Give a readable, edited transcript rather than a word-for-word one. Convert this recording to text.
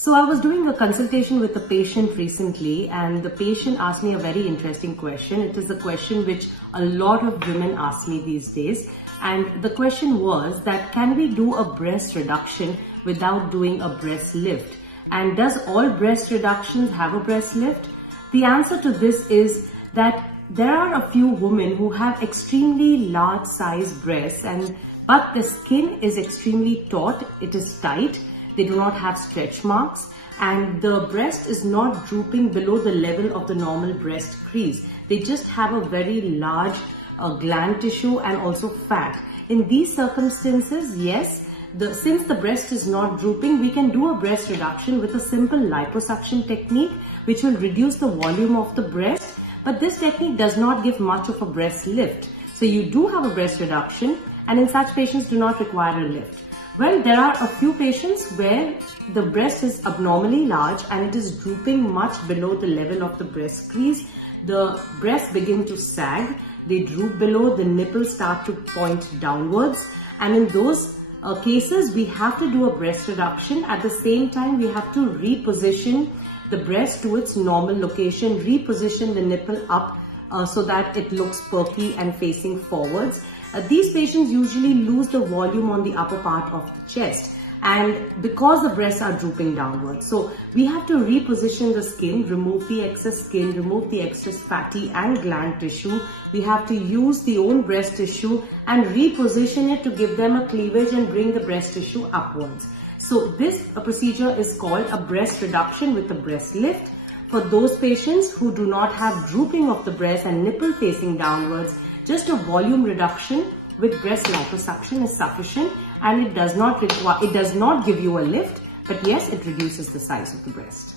So I was doing a consultation with a patient recently, and the patient asked me a very interesting question. It is a question which a lot of women ask me these days. And the question was that, can we do a breast reduction without doing a breast lift? And does all breast reductions have a breast lift? The answer to this is that there are a few women who have extremely large size breasts, but the skin is extremely taut, it is tight. They do not have stretch marks, and the breast is not drooping below the level of the normal breast crease. They just have a very large gland tissue and also fat. In these circumstances, yes, since the breast is not drooping, we can do a breast reduction with a simple liposuction technique, which will reduce the volume of the breast. But this technique does not give much of a breast lift. So you do have a breast reduction, and in such patients do not require a lift. Well, there are a few patients where the breast is abnormally large and it is drooping much below the level of the breast crease. The breasts begin to sag, they droop below, the nipples start to point downwards, and in those cases we have to do a breast reduction. At the same time, we have to reposition the breast to its normal location, reposition the nipple up so that it looks perky and facing forwards. These patients usually lose the volume on the upper part of the chest, and because the breasts are drooping downwards. So we have to reposition the skin, remove the excess skin, remove the excess fatty and gland tissue. We have to use the own breast tissue and reposition it to give them a cleavage and bring the breast tissue upwards. So this procedure is called a breast reduction with a breast lift. For those patients who do not have drooping of the breast and nipple facing downwards, just a volume reduction with breast liposuction is sufficient, and it does not give you a lift, but yes, it reduces the size of the breast.